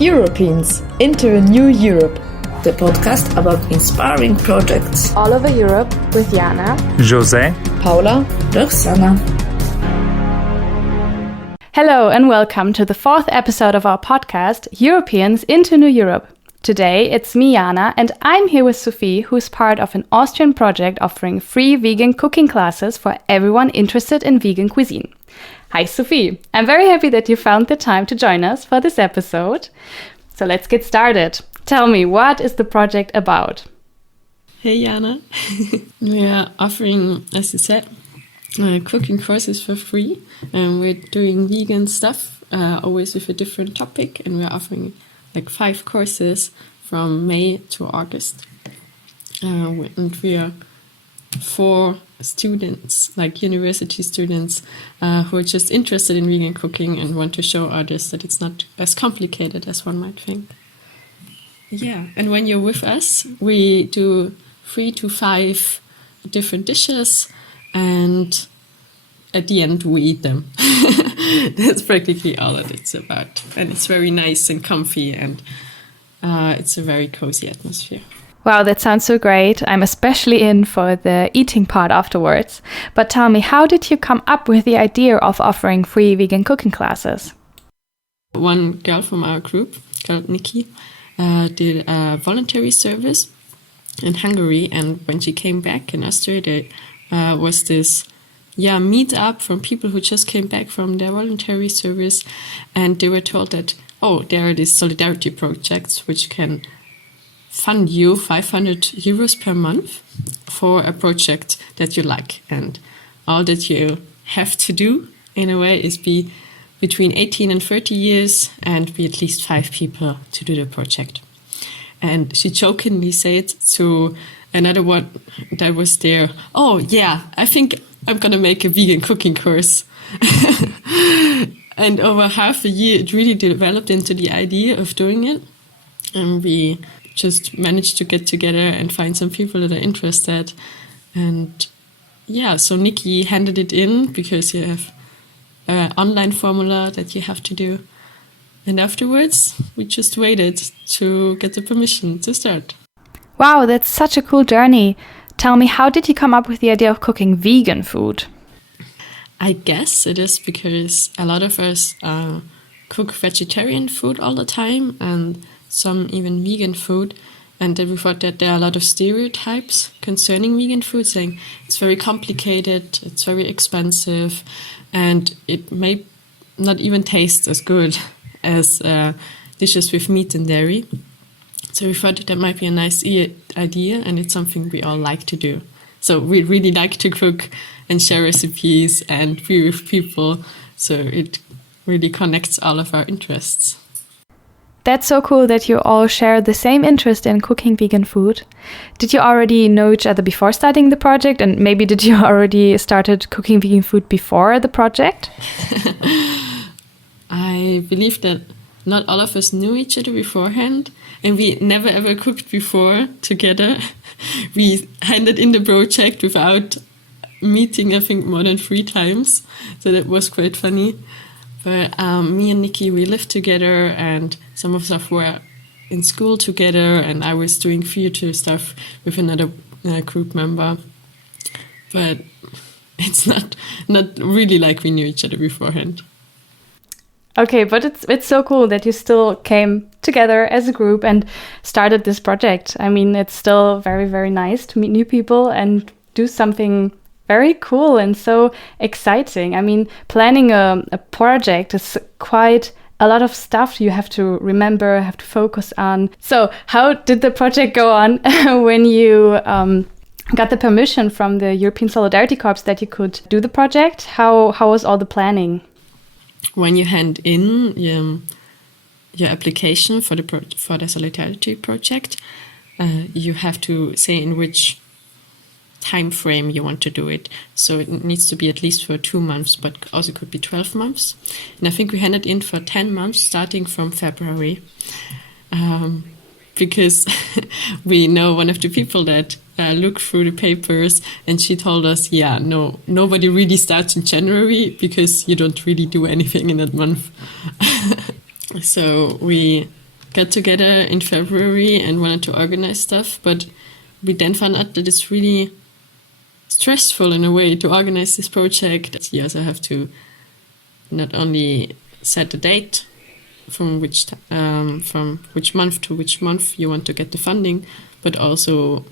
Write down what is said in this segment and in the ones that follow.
Europeans into a New Europe. The podcast about inspiring projects all over Europe with Jana, José, Paula, Roxana. Hello and welcome to the fourth episode of our podcast, Europeans into New Europe. Today it's me, Jana, and I'm here with Sophie, who's part of an Austrian project offering free vegan cooking classes for everyone interested in vegan cuisine. Hi Sophie, I'm very happy that you found the time to join us for this episode. So let's get started. Tell me, what is the project about? Hey Jana, we are offering, as you said, cooking courses for free, and we're doing vegan stuff, always with a different topic, and we're offering like 5 courses from May to August. And we are 4 students, like university students, who are just interested in vegan cooking and want to show others that it's not as complicated as one might think. Yeah, and when you're with us, we do 3 to 5 different dishes, and at the end we eat them. That's practically all that it's about. And it's very nice and comfy, and it's a very cozy atmosphere. Wow, that sounds so great. I'm especially in for the eating part afterwards. But tell me, how did you come up with the idea of offering free vegan cooking classes? One girl from our group, called Nikki, did a voluntary service in Hungary, and when she came back in Austria, there was this meet up from people who just came back from their voluntary service, and they were told that, there are these solidarity projects which can fund you 500 euros per month for a project that you like, and all that you have to do in a way is be between 18 and 30 years and be at least 5 people to do the project. And she jokingly said to another one that was there, I think I'm gonna make a vegan cooking course. And over half a year it really developed into the idea of doing it, and we just managed to get together and find some people that are interested. And so Nikki handed it in because you have an online formula that you have to do. And afterwards, we just waited to get the permission to start. Wow, that's such a cool journey. Tell me, how did you come up with the idea of cooking vegan food? I guess it is because a lot of us cook vegetarian food all the time, and some even vegan food. And then we thought that there are a lot of stereotypes concerning vegan food, saying it's very complicated, it's very expensive, and it may not even taste as good as dishes with meat and dairy. So we thought that might be a nice idea, and it's something we all like to do. So we really like to cook and share recipes and be with people. So it really connects all of our interests. That's so cool that you all share the same interest in cooking vegan food. Did you already know each other before starting the project? And maybe did you already started cooking vegan food before the project? I believe that not all of us knew each other beforehand, and we never ever cooked before together. We handed in the project without meeting, I think, more than 3 times. So that was quite funny. But me and Nikki, we lived together, and some of us were in school together, and I was doing theater stuff with another group member. But it's not really like we knew each other beforehand. Okay, but it's so cool that you still came together as a group and started this project. I mean, it's still very, very nice to meet new people and do something very cool and so exciting. I mean, planning a project is quite a lot of stuff you have to remember, have to focus on. So how did the project go on when you got the permission from the European Solidarity Corps that you could do the project? How was all the planning? When you hand in your application for the Solidarity project, you have to say in which time frame you want to do it. So it needs to be at least for 2 months, but also could be 12 months. And I think we handed in for 10 months starting from February, because we know one of the people that looked through the papers, and she told us, nobody really starts in January because you don't really do anything in that month. So we got together in February and wanted to organize stuff, but we then found out that it's really stressful in a way to organize this project. You also have to not only set the date from which month to which month you want to get the funding, but also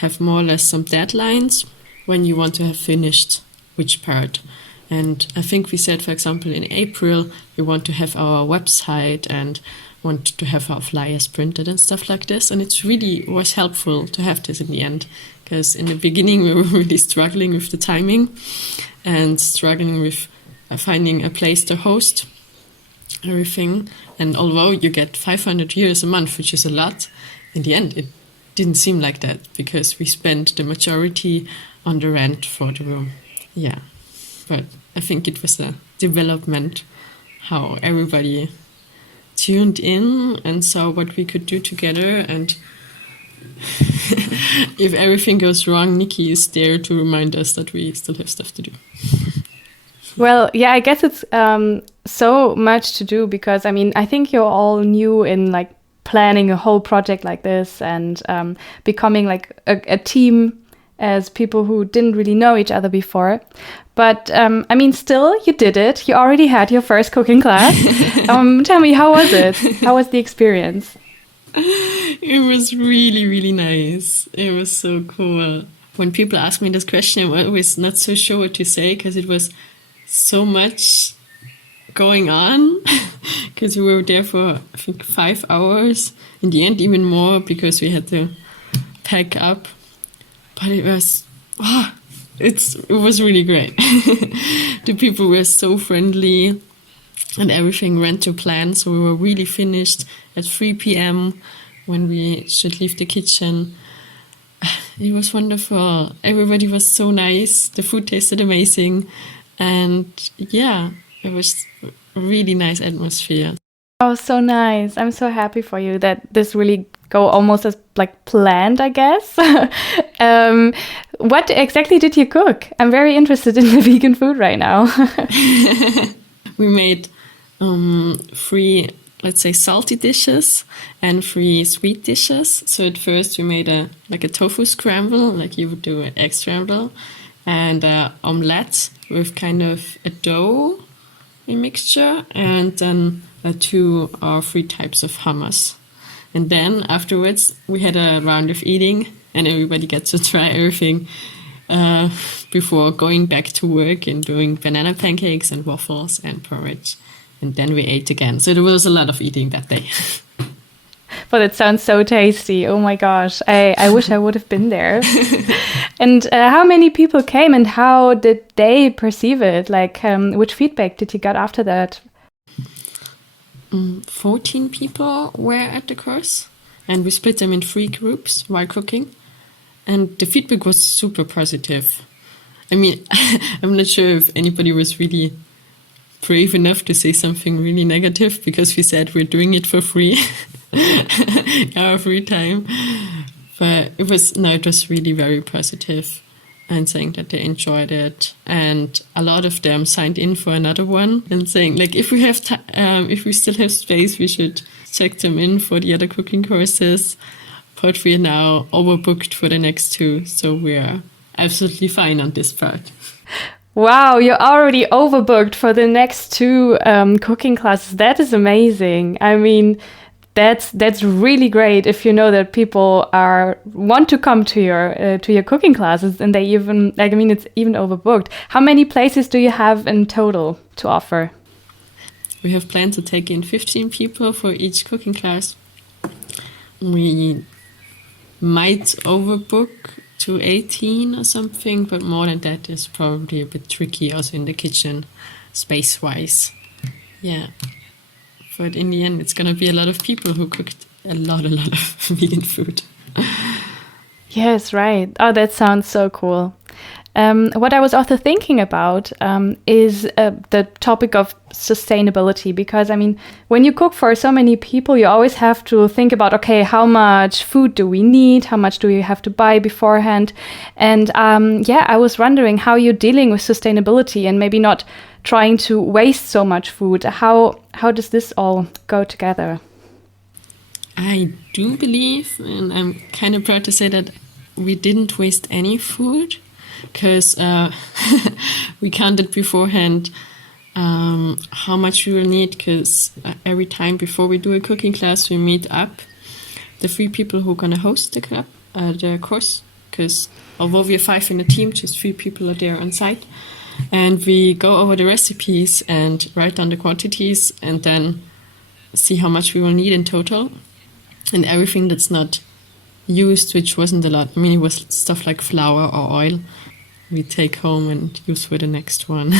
have more or less some deadlines when you want to have finished which part. And I think we said, for example, in April, we want to have our website and want to have our flyers printed and stuff like this. And it really was helpful to have this in the end, because in the beginning we were really struggling with the timing and struggling with finding a place to host everything. And although you get 500 euros a month, which is a lot, in the end it didn't seem like that, because we spent the majority on the rent for the room. Yeah, but I think it was a development, how everybody tuned in and saw what we could do together. And if everything goes wrong, Nikki is there to remind us that we still have stuff to do. Well, yeah, I guess it's so much to do, because I mean, I think you're all new in like planning a whole project like this and becoming like a team as people who didn't really know each other before. But I mean, still, you did it. You already had your first cooking class. Tell me, how was it? How was the experience? It was really, really nice. It was so cool. When people ask me this question, I'm always not so sure what to say, because it was so much going on, because we were there for, I think, 5 hours. In the end, even more, because we had to pack up. But it was, it was really great. The people were so friendly and everything went to plan. So we were really finished at 3 p.m. when we should leave the kitchen. It was wonderful. Everybody was so nice. The food tasted amazing. And yeah, it was a really nice atmosphere. Oh, so nice. I'm so happy for you that this really go almost as like planned, I guess. What exactly did you cook? I'm very interested in the vegan food right now. We made 3, let's say, salty dishes and 3 sweet dishes. So at first we made a tofu scramble, like you would do an egg scramble, and omelette with kind of a dough mixture, and then 2 or 3 types of hummus. And then afterwards we had a round of eating, and everybody gets to try everything before going back to work and doing banana pancakes and waffles and porridge. And then we ate again. So there was a lot of eating that day. But it sounds so tasty. Oh my gosh. I wish I would have been there. And how many people came and how did they perceive it? Like, which feedback did you get after that? 14 people were at the course, and we split them in 3 groups while cooking. And the feedback was super positive. I mean, I'm not sure if anybody was really brave enough to say something really negative, because we said we're doing it for free, our free time. But it was really very positive, and saying that they enjoyed it. And a lot of them signed in for another one and saying, like, if we have if we still have space, we should check them in for the other cooking courses. But we are now overbooked for the next 2, so we're absolutely fine on this part. Wow, you're already overbooked for the next 2 cooking classes. That is amazing. I mean, that's really great if you know that people want to come to your cooking classes, and they even, like, I mean, it's even overbooked. How many places do you have in total to offer? We have planned to take in 15 people for each cooking class. We might overbook to 18 or something, but more than that is probably a bit tricky also in the kitchen, space-wise. Yeah. But in the end, it's going to be a lot of people who cooked a lot of vegan food. Yes, right. Oh, that sounds so cool. What I was also thinking about is the topic of sustainability, because I mean, when you cook for so many people, you always have to think about, okay, how much food do we need? How much do we have to buy beforehand? And I was wondering how you're dealing with sustainability and maybe not trying to waste so much food. How does this all go together? I do believe, and I'm kind of proud to say that we didn't waste any food because we counted beforehand how much we will need, because every time before we do a cooking class, we meet up the 3 people who are going to host the course, because although we're 5 in a team, just 3 people are there on site. And we go over the recipes and write down the quantities and then see how much we will need in total. And everything that's not used, which wasn't a lot, I mean, it was stuff like flour or oil, we take home and use for the next one.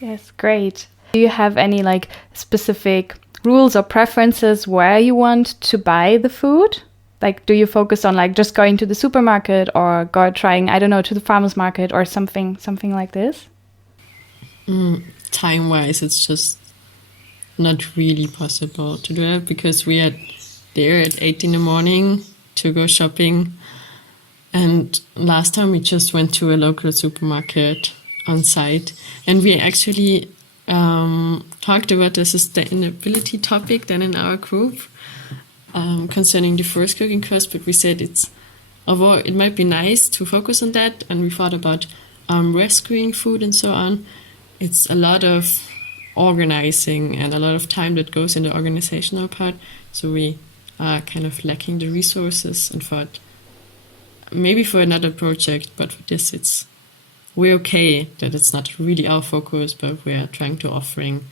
Yes, great. Do you have any like specific rules or preferences where you want to buy the food? Like, do you focus on like just going to the supermarket or go trying, I don't know, to the farmer's market or something like this? Time-wise, it's just not really possible to do that because we are there at 8 in the morning to go shopping. And last time we just went to a local supermarket on site. And we actually talked about the sustainability topic then in our group concerning the first cooking course, but we said although it might be nice to focus on that, and we thought about rescuing food and so on, it's a lot of organizing and a lot of time that goes in the organizational part. So we are kind of lacking the resources and thought maybe for another project, but for this we're okay that it's not really our focus, but we're trying to offering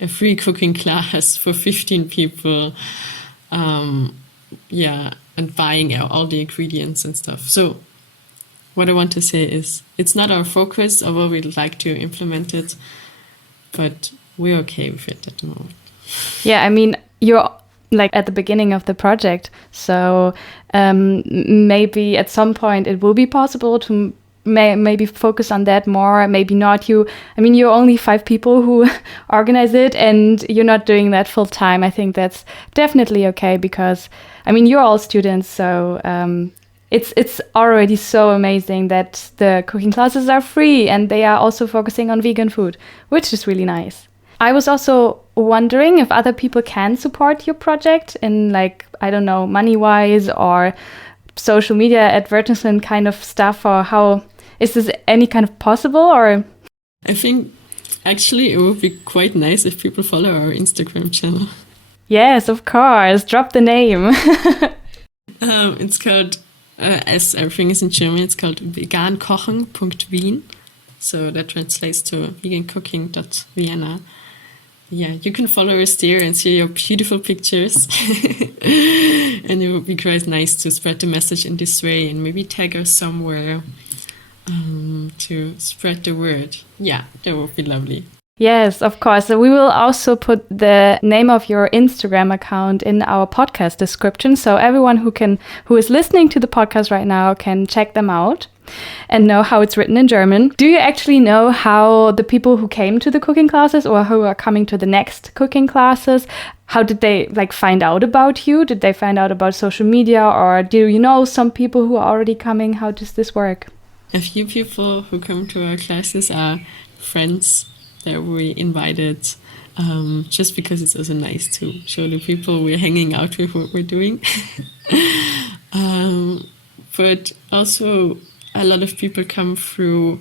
a free cooking class for 15 people, and buying all the ingredients and stuff. So what I want to say is it's not our focus, although we'd like to implement it, but we're okay with it at the moment. Yeah, I mean, you're like at the beginning of the project, so maybe at some point it will be possible to maybe focus on that more, maybe not. I mean, you're only 5 people who organize it and you're not doing that full time. I think that's definitely okay because, I mean, you're all students, so it's already so amazing that the cooking classes are free and they are also focusing on vegan food, which is really nice. I was also wondering if other people can support your project in like, I don't know, money-wise or social media advertisement kind of stuff, or how is this any kind of possible? Or I think actually it would be quite nice if people follow our Instagram channel. Yes, of course. Drop the name. It's called, as everything is in German, it's called vegankochen.wien. So that translates to vegancooking.vienna. Yeah, you can follow us there and see your beautiful pictures. And it would be quite nice to spread the message in this way and maybe tag us somewhere to spread the word. Yeah, that would be lovely. Yes, of course. So we will also put the name of your Instagram account in our podcast description, so everyone who is listening to the podcast right now can check them out and know how it's written in German. Do you actually know how the people who came to the cooking classes or who are coming to the next cooking classes, how did they like find out about you? Did they find out about social media, or do you know some people who are already coming? How does this work? A few people who come to our classes are friends that we invited, just because it's also nice to show the people we're hanging out with what we're doing. But also a lot of people come through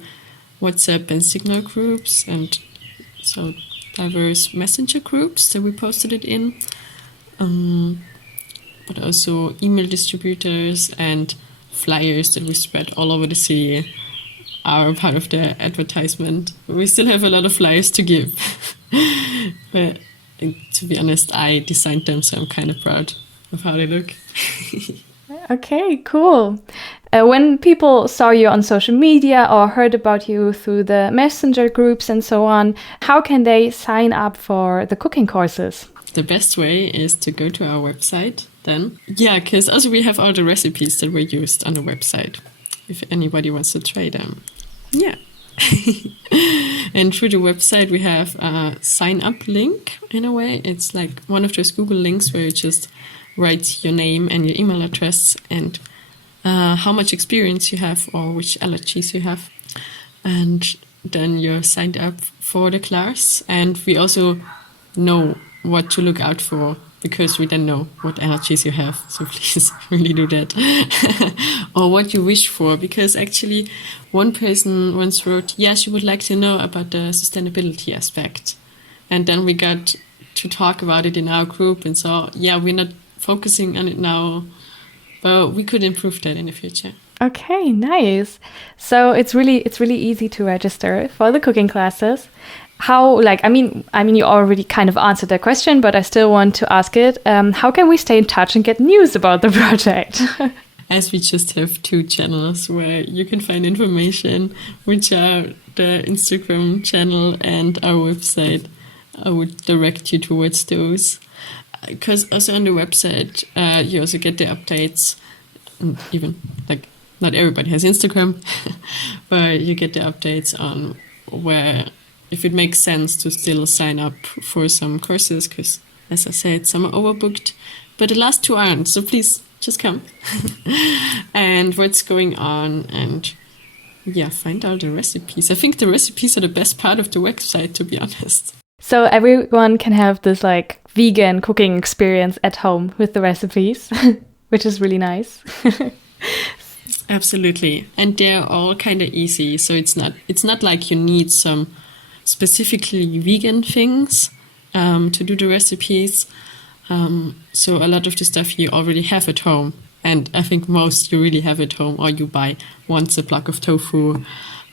WhatsApp and Signal groups, and so diverse messenger groups that we posted it in, but also email distributors and flyers that we spread all over the city are part of the advertisement. We still have a lot of flyers to give. But to be honest, I designed them, so I'm kind of proud of how they look. Okay, cool. When people saw you on social media or heard about you through the messenger groups and so on, how can they sign up for the cooking courses? The best way is to go to our website then. Yeah, because also we have all the recipes that were used on the website, if anybody wants to try them. Yeah. And through the website we have a sign up link in a way. It's like one of those Google links where you just write your name and your email address and how much experience you have or which allergies you have. And then you're signed up for the class. And we also know what to look out for because we don't know what allergies you have. So please really do that. Or what you wish for, because actually one person once wrote, yeah, she would like to know about the sustainability aspect. And then we got to talk about it in our group and so, yeah, we're not focusing on it now, but we could improve that in the future. Okay, nice. So it's really easy to register for the cooking classes. How, I mean, you already kind of answered that question, but I still want to ask it. How can we stay in touch and get news about the project? As we just have 2 channels where you can find information, which are the Instagram channel and our website. I would direct you towards those. Because also on the website, you also get the updates. And even, not everybody has Instagram, but you get the updates on where, if it makes sense to still sign up for some courses, because as I said, some are overbooked, but the last 2 aren't, so please just come. And what's going on, and yeah, find out the recipes. I think the recipes are the best part of the website, to be honest. So everyone can have this vegan cooking experience at home with the recipes, which is really nice. Absolutely. And they're all kind of easy, so it's not like you need some specifically vegan things to do the recipes. So a lot of the stuff you already have at home, and I think most you really have at home, or you buy once a block of tofu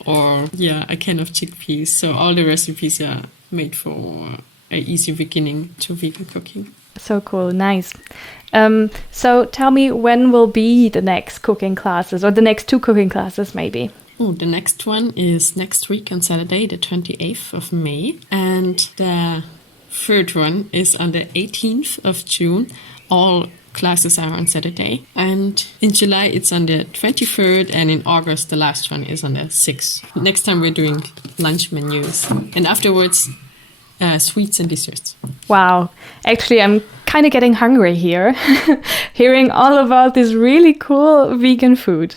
or a can of chickpeas. So all the recipes are made for an easy beginning to vegan cooking. So cool, nice. So tell me, when will be the next cooking classes, or the next 2 cooking classes maybe? Oh, the next one is next week on Saturday, the 28th of May. And the third one is on the 18th of June. All classes are on Saturday. And in July, it's on the 23rd. And in August, the last one is on the 6th. Next time we're doing lunch menus. And afterwards, sweets and desserts. Wow. Actually, I'm kind of getting hungry here, hearing all about this really cool vegan food.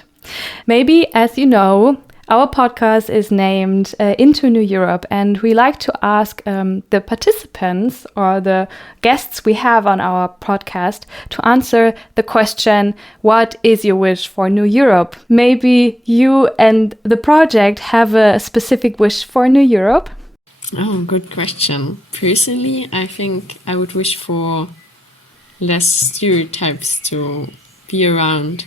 Maybe, as you know, our podcast is named Into New Europe, and we like to ask the participants or the guests we have on our podcast to answer the question, what is your wish for New Europe? Maybe you and the project have a specific wish for New Europe? Oh, good question. Personally, I think I would wish for less stereotypes to be around,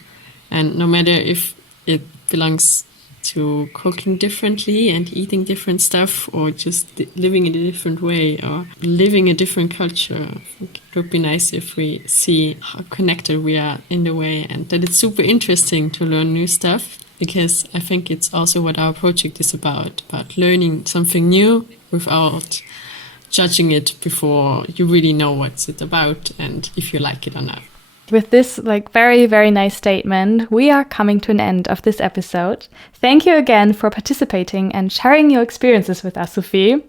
and no matter if it belongs to cooking differently and eating different stuff, or just living in a different way, or living a different culture. I think it would be nice if we see how connected we are in the way, and that it's super interesting to learn new stuff, because I think it's also what our project is about learning something new without judging it before you really know what's it about and if you like it or not. With this very, very nice statement, we are coming to an end of this episode. Thank you again for participating and sharing your experiences with us, Sophie.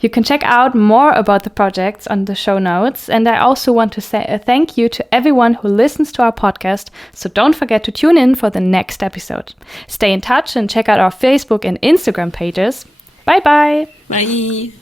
You can check out more about the projects on the show notes. And I also want to say a thank you to everyone who listens to our podcast. So don't forget to tune in for the next episode. Stay in touch and check out our Facebook and Instagram pages. Bye-bye. Bye.